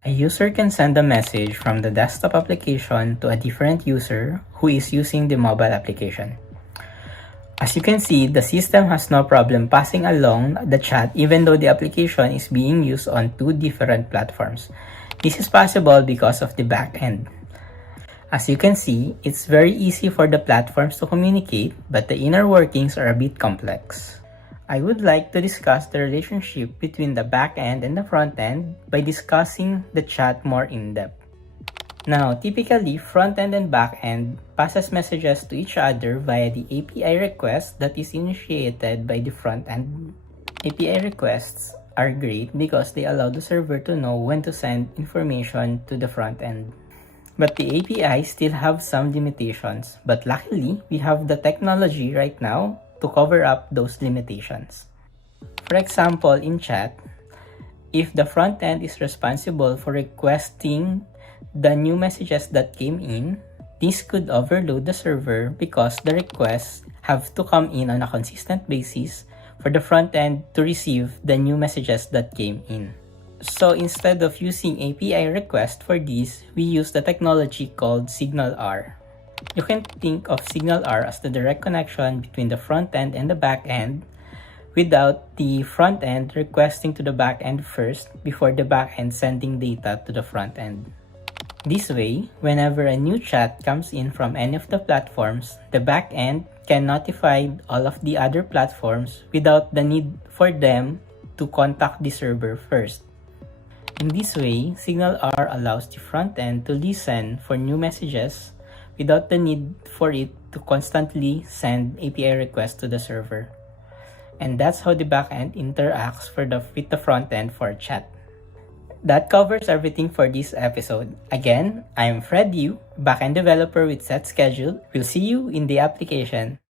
A user can send a message from the desktop application to a different user who is using the mobile application. As you can see, the system has no problem passing along the chat even though the application is being used on two different platforms. This is possible because of the backend. As you can see, it's very easy for the platforms to communicate, but the inner workings are a bit complex. I would like to discuss the relationship between the backend and the frontend by discussing the chat more in depth. Now, typically, frontend and backend passes messages to each other via the API request that is initiated by the frontend. API requests are great because they allow the server to know when to send information to the frontend. But the APIs still have some limitations, but luckily, we have the technology right now to cover up those limitations. For example, in chat, if the frontend is responsible for requesting the new messages that came in, this could overload the server because the requests have to come in on a consistent basis for the frontend to receive the new messages that came in. So instead of using API request for this, we use the technology called SignalR. You can think of SignalR as the direct connection between the front end and the back end without the front end requesting to the back end first before the back end sending data to the front end. This way, whenever a new chat comes in from any of the platforms, the back end can notify all of the other platforms without the need for them to contact the server first. In this way, SignalR allows the front end to listen for new messages without the need for it to constantly send API requests to the server. And that's how the backend interacts with the front end for chat. That covers everything for this episode. Again, I'm Fred Yu, backend developer with SetSchedule. We'll see you in the application.